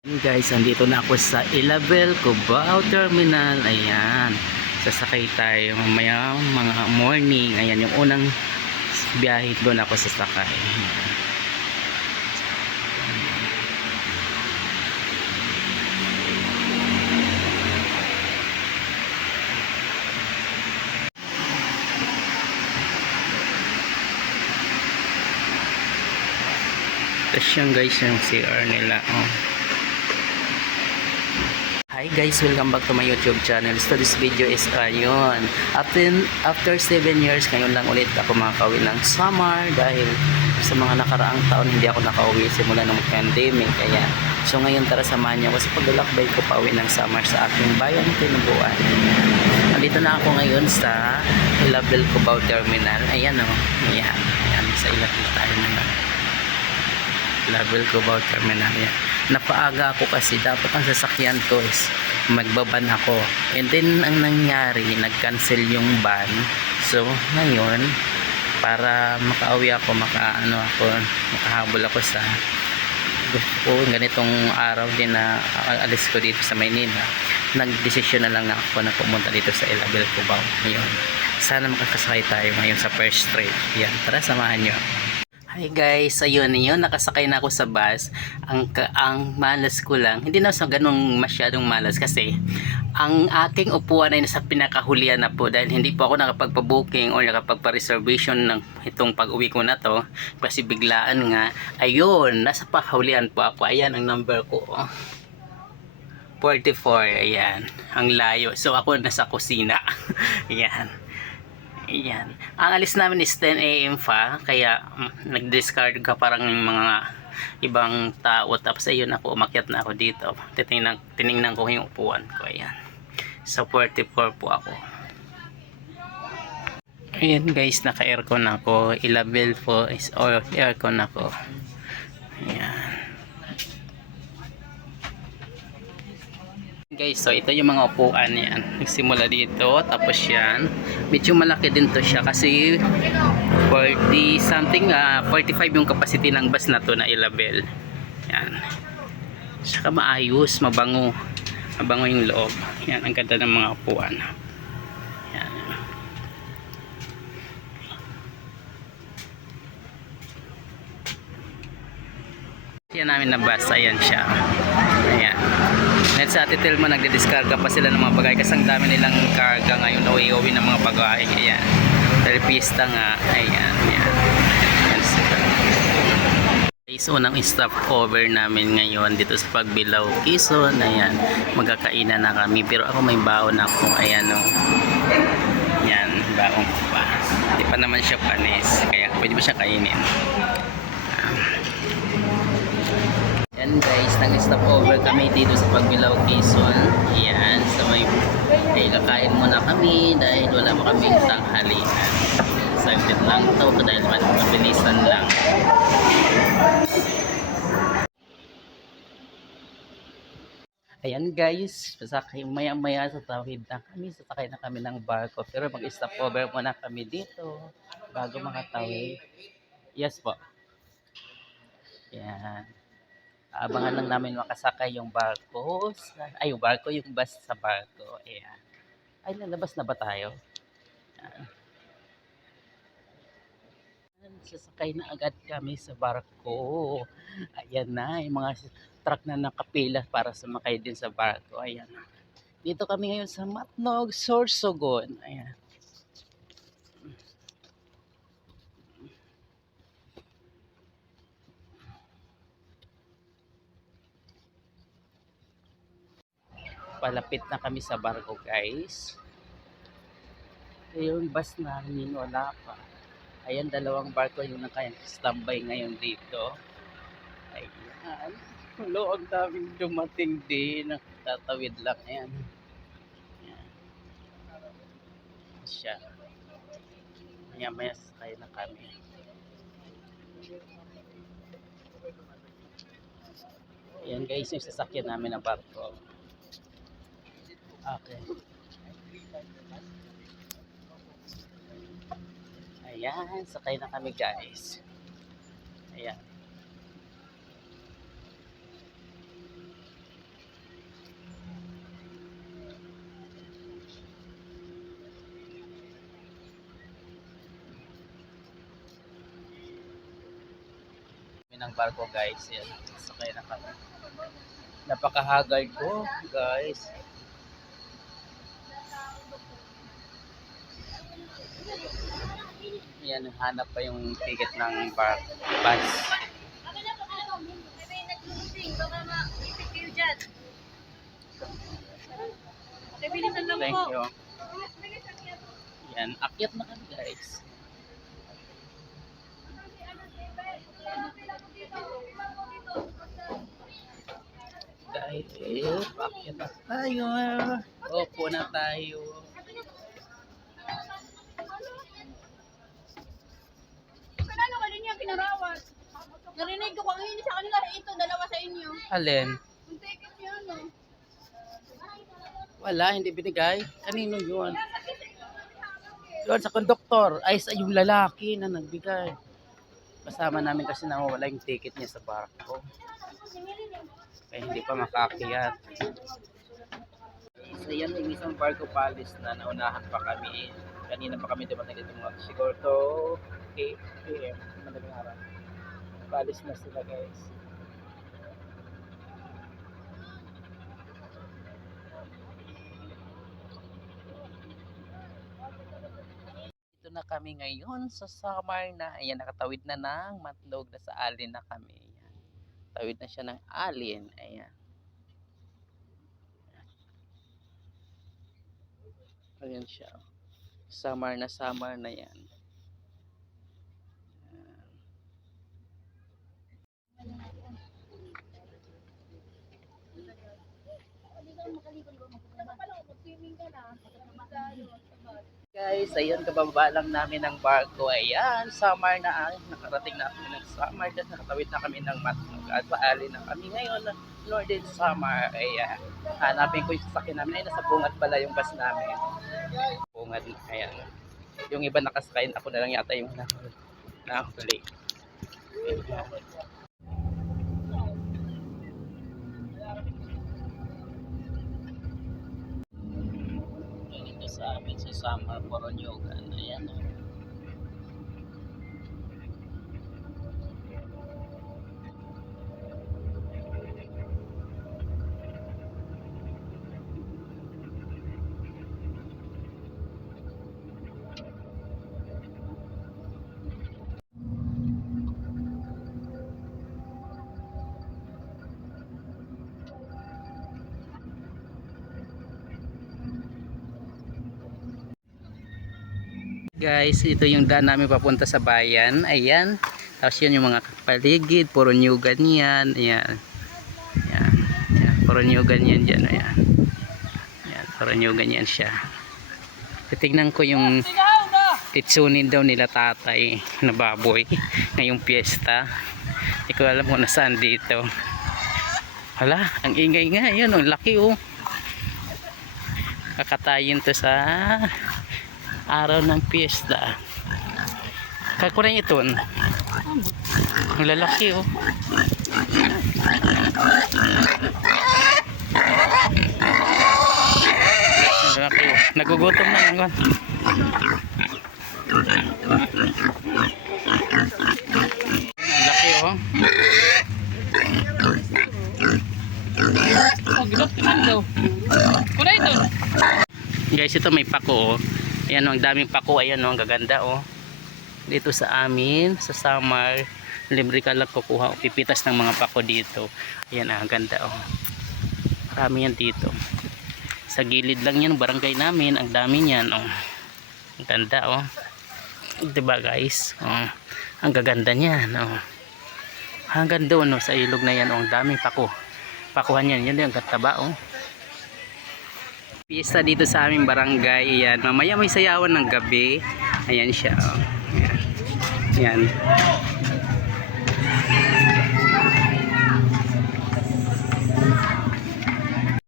Guys, andito na ako sa Ilabel Cubao Terminal. Ayan, sasakay tayo mamaya mga morning. Ayan, yung unang biyahe doon ako sasakay. Tapos yan guys, yung CR nila. Hi guys, welcome back to my YouTube channel. So this video is yun. After 7 years, ngayon lang ulit ako makakauwi ng summer dahil sa mga nakaraang taon hindi ako nakauwi simula ng pandemic. Kaya, so ngayon tara samahan niyo ako sa paglalakbay ko pa uwi ng summer sa aking bayan Tinubuan. Nandito na ako ngayon sa Ilabel Cubao Terminal. Ayan o. Ayan. Ayan. Sa Ilabel tayo na. Ilabel Cubao Terminal. Ayan. Napaaga ako kasi dapat ang sasakyan ko is magbaban ako, and then ang nangyari nag-cancel yung ban. So ngayon para makauwi ako, makahabol ako sa gusto ko ganitong araw din na alis ko dito sa Maynila, nagdesisyon na lang na ako na pumunta dito sa Ilabel Cubao. Ngayon sana makakasakay tayo ngayon sa first trip. Yan, tara samahan nyo. Hi guys, ayun yun, nakasakay na ako sa bus. Ang malas ko lang, hindi na sa ganung masyadong malas kasi ang aking upuan ay nasa pinakahulian na po dahil hindi po ako nakapagpa-booking or nakapagpa-reservation ng itong pag-uwi ko na to kasi biglaan nga. Ayun, nasa pahulian po ako. Ayan ang number ko, 44. Ayan, ang layo. So ako nasa kusina. Ayan. Ayan. Ang alis namin is 10 AM pa, kaya nag-discard ka parang mga ibang tao. Tapos ayun ako, umakyat na ako dito. Tiningnan ko yung upuan ko. Ayan. So 44 po ako. Ayan guys, naka-aircon ako. Ilabel po is aircon ako. Ayan. Guys, so ito yung mga upuan yan. Nagsimula dito, tapos yan. Medyo malaki din to siya kasi 40 something, 45 yung capacity ng bus na to na Ilabel. Yan. Saka maayos, mabango. Mabango yung loob. Yan, ang ganda ng mga upuan. Yan. Yan namin na bus, ayan siya. Ayan. At sa Atitil mo nagdidiskarga pa sila ng mga bagay kasi ang dami nilang karga ngayon, uwi ng mga bagay. Ayan. Dahil pista nga. Ayan. Ayan. So, unang stop over namin ngayon dito sa Pagbilao, Quezon. Ayan. Magkakainan na kami. Pero ako may baon ako. Ayan o. Ayan. Baon ko pa. Hindi pa naman siya panis. Kaya pwede ba siya kainin. Yan guys, nag-stop over kami dito sa Pagbilao, Quezon. Ayan, so kakain muna kami dahil wala pa kaming tanghalian. Saglit lang ito dahil mabilisan lang. Ayan guys, sasakay maya-maya sa tawid na kami. Sasakay na kami ng barko. Pero mag-stop over muna kami dito bago makatawid. Yes po. Ayan. Abangan lang namin makasakay yung barko. Yung barko, yung bus sa barko. Ayan. Ay, lalabas na ba tayo? Ayan. Sasakay na agad kami sa barko. Ayan na, yung mga truck na nakapila para sumakay din sa barko. Ayan. Dito kami ngayon sa Matnog, Sorsogon. Ayan. Palapit na kami sa barko guys. Yung bus namin wala pa. Ayan, dalawang barko yung naka-standby ngayon dito. Ayan. Hello, ang daming dumating din. Tatawid lang. Ayan. Ayan. Siya. Maya-maya sakay na kami. Ayan guys, yung sasakyan namin na barko. Okay. Ayan, sakay na kami guys. Ayan. ng barko guys. Yan, sakay na kami. Napakahagard ko guys. Yan, hanap pa yung ticket ng bus. Thank you. Yan, akyat na kami guys. Dahil akyat na tayo. Opo na tayo. Kanano ka din yung pinarawas? Narinig ko kung hindi sa kanila, ito, dalawa sa inyo. Alin? Yung ticket niyo, no? Wala, hindi binigay. Kanino yun? Yun sa konduktor. Ay, sa yung lalaki na nagbigay. Kasama namin kasi nawawala yung ticket niya sa barko. Kaya hindi pa makakiyat. So yan, yung isang barko palace na naunahan pa kami. Kanina pa kami dumating dito mga siguro to 8 p.m. Madaling araw. Palace na sila guys. Dito na kami ngayon sa Samar na. Ayan, nakatawid na ng Matlog na sa Alin na kami. Ayan. Tawid na siya ng Alin. Ayan. Ayan siya. Samar na yan. Guys, ayun, kababa lang namin ng barko. Ayan, Samar na. Nakarating na kami ng Samar. Nakatawid na kami ng Matlog. At paali na kami ngayon. Northern Samar. Ayan. Hanapin ko yung sasakyan namin. Ay, nasa bungad pala yung bus namin. Bungad. Ayan. Yung iba nakasakay. Ako na lang yata yung nahuli. Ito sa amin sa Samar, Poronyogan. Ayan. Guys, ito yung daan namin papunta sa bayan. Ayan. Tapos yun yung mga paligid. Puro nyugan yan. Ayan. Ayan. Ayan. Puro nyugan yan dyan. Ayan. Ayan. Puro nyugan yan siya. Titignan ko yung titsunin daw nila tatay na baboy ngayong piyesta. Hindi ko alam kung nasaan dito. Hala, ang ingay nga. Ayan, ang laki oh. Kakatayin to sa araw ng piyesta. Kakuran ito. Ang lalaki oh. Ang lalaki oh. Nagugutom na yan. Ang laki oh. Guys, ito may pako oh. Ayan oh, ang daming pako. Ayan oh, ang gaganda oh. Dito sa amin, sa Samar, libre ka lang kukuha o pipitas ng mga pako dito. Ayan ang ganda oh. Marami yan dito. Sa gilid lang yan, barangay namin, ang dami niyan oh. Ang ganda oh. Diba guys? Oh. Ang gaganda niyan oh. Hanggang doon oh, sa ilog na yan oh, ang daming pako. Pakuhan yan, yan yung kataba oh. Pista dito sa aming barangay. Ayan. Mamaya may sayawan ng gabi. Ayan siya. Oh. Ayan. Ayan.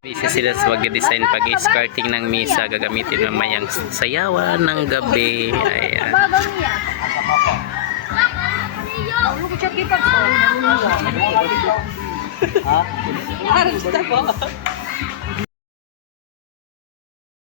Isa sila sa pag-design pag-escorting ng misa. Gagamitin mamayang sayawan ng gabi. Ayan. Ha?